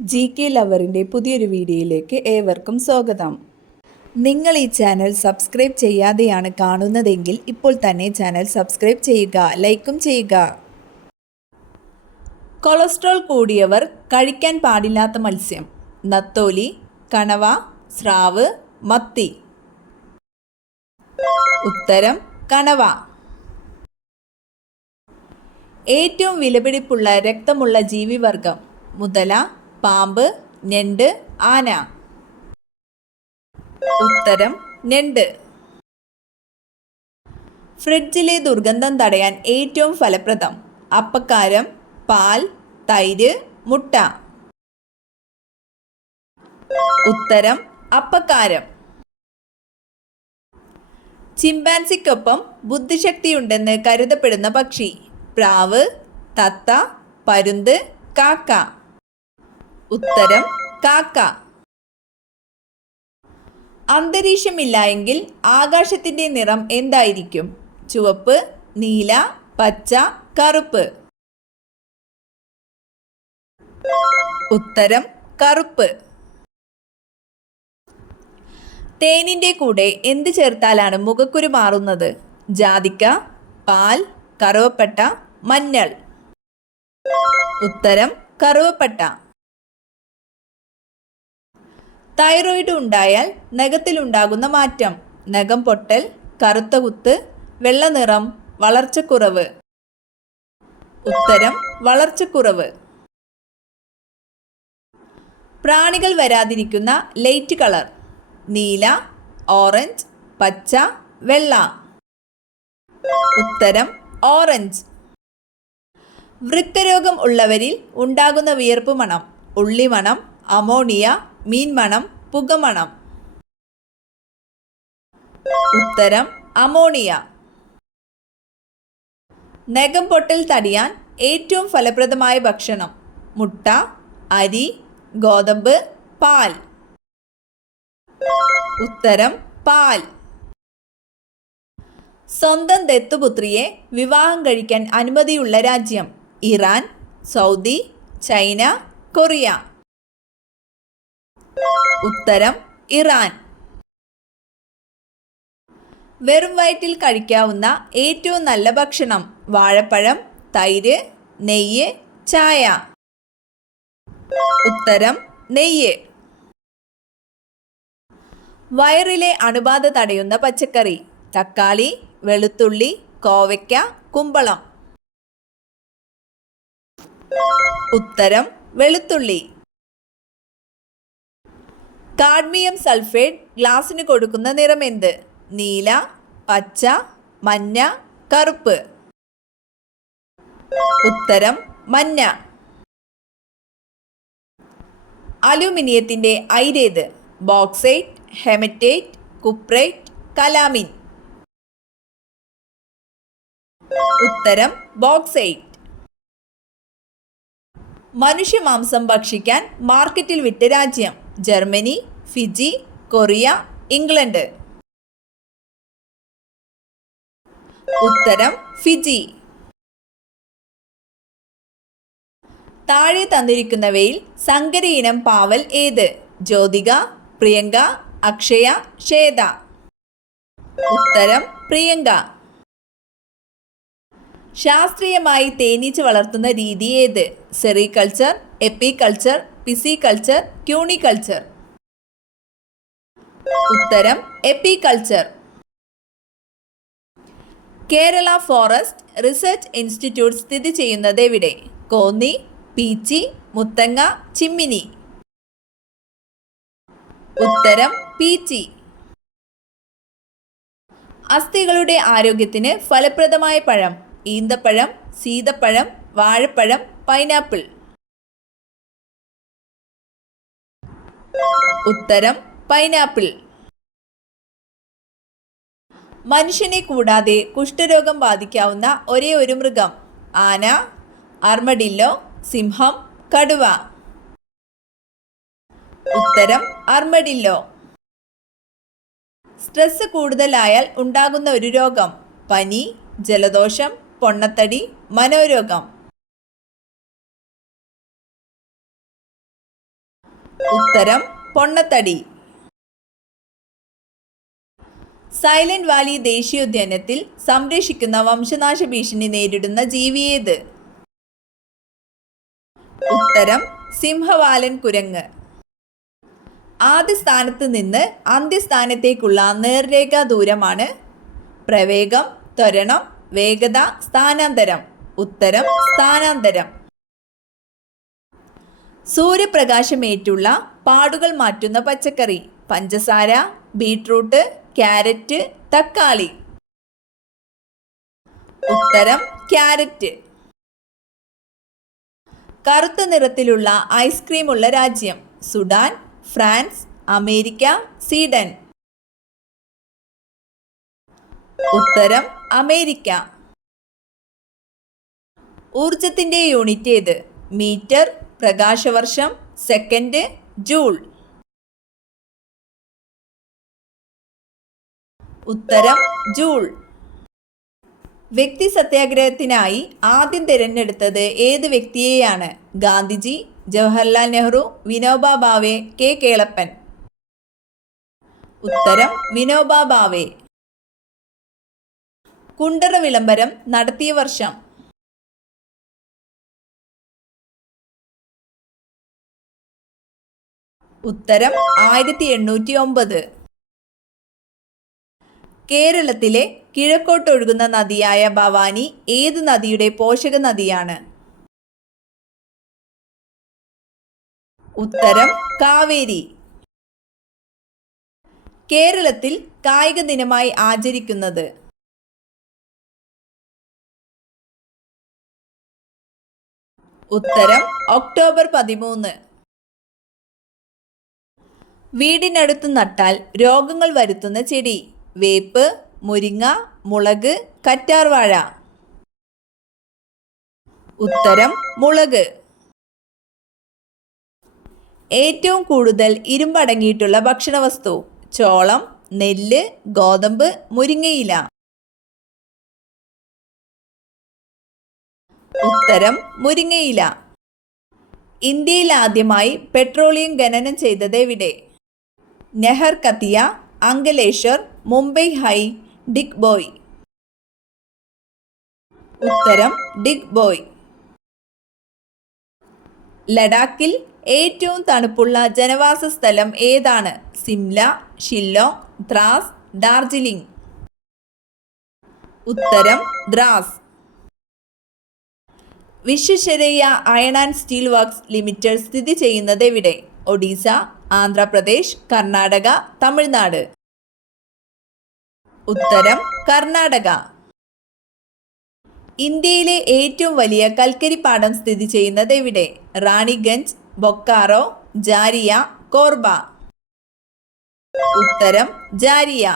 GK ലവറിൻ്റെ പുതിയൊരു വീഡിയോയിലേക്ക് ഏവർക്കും സ്വാഗതം. നിങ്ങൾ ഈ ചാനൽ സബ്സ്ക്രൈബ് ചെയ്യാതെയാണ് കാണുന്നതെങ്കിൽ ഇപ്പോൾ തന്നെ ചാനൽ സബ്സ്ക്രൈബ് ചെയ്യുക, ലൈക്കും ചെയ്യുക. കൊളസ്ട്രോൾ കൂടിയവർ കഴിക്കാൻ പാടില്ലാത്ത മത്സ്യം: നത്തോലി, കണവ, സ്രാവ്, മത്തി. ഉത്തരം കണവ. ഏറ്റവും വിലപിടിപ്പുള്ള രക്തമുള്ള ജീവിവർഗം: മുതല, പാമ്പ്, ഞണ്ട്, ആന. ഉത്തരം ഞണ്ട്. ഫ്രിഡ്ജിലെ ദുർഗന്ധം തടയാൻ ഏറ്റവും ഫലപ്രദം: അപ്പക്കാരം, പാൽ, തൈര്, മുട്ട. ഉത്തരം അപ്പക്കാരം. ചിമ്പാൻസിക്കൊപ്പം ബുദ്ധിശക്തിയുണ്ടെന്ന് കരുതപ്പെടുന്ന പക്ഷി: പ്രാവ്, തത്ത, പരുന്ത്, കാക്ക. ഉത്തരം കാക്ക. അന്തരീക്ഷമില്ല എങ്കിൽ ആകാശത്തിൻ്റെ നിറം എന്തായിരിക്കും? ചുവപ്പ്, നീല, പച്ച, കറുപ്പ്. ഉത്തരം കറുപ്പ്. തേനിൻ്റെ കൂടെ എന്ത് ചേർത്താലാണ് മുഖക്കുരു മാറുന്നത്? ജാതിക്ക, പാൽ, കറുവപ്പട്ട, മഞ്ഞൾ. ഉത്തരം കറുവപ്പട്ട. തൈറോയിഡ് ഉണ്ടായാൽ നഖത്തിലുണ്ടാകുന്ന മാറ്റം: നഖം പൊട്ടൽ, കറുത്ത കുത്ത്, വെള്ള നിറം, വളർച്ചക്കുറവ്. ഉത്തരം വളർച്ചക്കുറവ്. പ്രാണികൾ വരാതിരിക്കുന്ന ലൈറ്റ് കളർ: നീല, ഓറഞ്ച്, പച്ച, വെള്ള. ഉത്തരം ഓറഞ്ച്. വൃക്കരോഗം ഉള്ളവരിൽ ഉണ്ടാകുന്ന വിയർപ്പ് മണം: ഉള്ളിമണം, അമോണിയ, മീൻമണം, പുകമണം. ഉത്തരം അമോണിയ. നഖം പൊട്ടൽ തടയാൻ ഏറ്റവും ഫലപ്രദമായ ഭക്ഷണം: മുട്ട, അരി, ഗോതമ്പ്, പാൽ. ഉത്തരം പാൽ. സ്വന്തം ദത്തുപുത്രിയെ വിവാഹം കഴിക്കാൻ അനുമതിയുള്ള രാജ്യം: ഇറാൻ, സൗദി, ചൈന, കൊറിയ. ഉത്തരം ഇറാൻ. വെറും വയറ്റിൽ കഴിക്കാവുന്ന ഏറ്റവും നല്ല ഭക്ഷണം: വാഴപ്പഴം, തൈര്, നെയ്യ്, ചായ. ഉത്തരം നെയ്യ്. വയറിലെ അണുബാധ തടയുന്ന പച്ചക്കറി: തക്കാളി, വെളുത്തുള്ളി, കോവയ്ക്ക, കുമ്പളം. ഉത്തരം വെളുത്തുള്ളി. കാഡ്മിയം സൾഫേറ്റ് ഗ്ലാസിന് കൊടുക്കുന്ന നിറമെന്ത്? നീല, പച്ച, മഞ്ഞ, കറുപ്പ്. ഉത്തരം മഞ്ഞ. അലൂമിനിയത്തിൻ്റെ അയിരേത്? Bauxite, hematite, cuprite, calamine. ഉത്തരം ബോക്സൈറ്റ്. മനുഷ്യമാംസം ഭക്ഷിക്കാൻ മാർക്കറ്റിൽ വിറ്റ രാജ്യം: ജർമ്മനി, ഫിജി, കൊറിയ, ഇംഗ്ലണ്ട്. ഉത്തരം ഫിജി. താഴെ തന്നിരിക്കുന്നവയിൽ സങ്കര ഇനം പാവൽ ഏത്? ജ്യോതിക, പ്രിയങ്ക, അക്ഷയ, ശ്വേത. ഉത്തരം പ്രിയങ്ക. ശാസ്ത്രീയമായി തേനീച്ച വളർത്തുന്ന രീതി ഏത്? സെറികൾച്ചർ, എപ്പികൾച്ചർ, പിസികൾച്ചർ, ക്യൂണികൾച്ചർ. ഉത്തരം എപ്പികൾച്ചർ. കേരള ഫോറസ്റ്റ് റിസർച്ച് ഇൻസ്റ്റിറ്റ്യൂട്ട് സ്ഥിതി ചെയ്യുന്നത് എവിടെ? കോന്നി, പീച്ചി, മുത്തങ്ങ, ചിമ്മിനി. ഉത്തരം പീച്ചി. അസ്ഥികളുടെ ആരോഗ്യത്തിന് ഫലപ്രദമായ പഴം: ഈന്തപ്പഴം, സീതപ്പഴം, വാഴപ്പഴം, പൈനാപ്പിൾ. ഉത്തരം പൈനാപ്പിൾ. മനുഷ്യനെ കൂടാതെ കുഷ്ഠരോഗം ബാധിക്കാവുന്ന ഒരേ ഒരു മൃഗം: ആന, ആർമഡില്ലോ, സിംഹം, കടുവ. ഉത്തരം ആർമഡില്ലോ. സ്ട്രെസ് കൂടുതലായാൽ ഉണ്ടാകുന്ന ഒരു രോഗം: പനി, ജലദോഷം, പൊണ്ണത്തടി, മനോരോഗം. ഉത്തരം പൊണ്ണത്തടി. സൈലന്റ് വാലി ദേശീയോദ്യാനത്തിൽ സംരക്ഷിക്കുന്ന വംശനാശ ഭീഷണി നേരിടുന്ന ജീവിയേത്? ഉത്തരം സിംഹവാലൻ കുരങ്ങ്. ആദ്യ സ്ഥാനത്ത് നിന്ന് അന്ത്യസ്ഥാനത്തേക്കുള്ള നേർരേഖാ ദൂരമാണ്? പ്രവേഗം, ത്വരണം, വേഗത, സ്ഥാനാന്തരം. ഉത്തരം സ്ഥാനാന്തരം. സൂര്യപ്രകാശമേറ്റുള്ള പാടുകൾ മാറ്റുന്ന പച്ചക്കറി? പഞ്ചസാര, ബീട്രൂട്ട്, ക്യാരറ്റ്, തക്കാളി. ഉത്തരം ക്യാരറ്റ്. കറുത്ത നിറത്തിലുള്ള ഐസ്ക്രീമുള്ള രാജ്യം? Sudan, France, America, Sweden. ഉത്തരം അമേരിക്ക. ഊർജത്തിന്റെ യൂണിറ്റ് ഏത്? മീറ്റർ, പ്രകാശവർഷം, സെക്കൻഡ്, ജൂൾ. ഉത്തരം ജൂൾ. വ്യക്തി സത്യാഗ്രഹത്തിനായി ആദ്യം തിരഞ്ഞെടുത്തത് ഏത് വ്യക്തിയെയാണ്? ഗാന്ധിജി, ജവഹർലാൽ നെഹ്റു, വിനോബ ഭാവെ, കെ കേളപ്പൻ. ഉത്തരം വിനോബ ഭാവെ. കുണ്ടറ വിളംബരം നടത്തിയ വർഷം? ഉത്തരം 1809. കേരളത്തിലെ കിഴക്കോട്ടൊഴുകുന്ന നദിയായ ഭവാനി ഏത് നദിയുടെ പോഷക നദിയാണ്? ഉത്തരം കാവേരി. കേരളത്തിൽ കായിക ദിനമായി ആചരിക്കുന്നത്? ഉത്തരം ഒക്ടോബർ 13. വീടിനടുത്ത് നട്ടാൽ രോഗങ്ങൾ വരുത്തുന്ന ചെടി? വേപ്പ്, മുരിങ്ങ, മുളക്, കറ്റാർവാഴ. ഉത്തരം മുളക്. ഏറ്റവും കൂടുതൽ ഇരുമ്പടങ്ങിയിട്ടുള്ള ഭക്ഷണവസ്തു? ചോളം, നെല്ല്, ഗോതമ്പ്, മുരിങ്ങയില. ഉത്തരം മുരിങ്ങയില. ഇന്ത്യയിൽ ആദ്യമായി പെട്രോളിയം ഖനനം ചെയ്തത് എവിടെ? നെഹർ കത്തിയ, അങ്കലേശ്വർ, മുംബൈ ഹൈ, ഡിഗ്ബോയ്. ഉത്തരം ഡിഗ്ബോയ്. ലഡാക്കിൽ ഏറ്റവും തണുപ്പുള്ള ജനവാസ സ്ഥലം ഏതാണ്? സിംല, ഷില്ലോങ്, ദ്രാസ്, ഡാർജിലിംഗ്. ഉത്തരം Dras. Visvesvaraya iron and steel works limited സ്ഥിതി ചെയ്യുന്നത് എവിടെ? ഒഡീസ, ആന്ധ്രാപ്രദേശ്, കർണാടക, തമിഴ്നാട്. ഉത്തരം കർണാടക. ഇന്ത്യയിലെ ഏറ്റവും വലിയ കൽക്കരിപ്പാടം സ്ഥിതി ചെയ്യുന്നത് എവിടെ? റാണിഗഞ്ച്, ബൊക്കാറോ, ജാരിയ, കോർബ. ഉത്തരം ജാരിയ.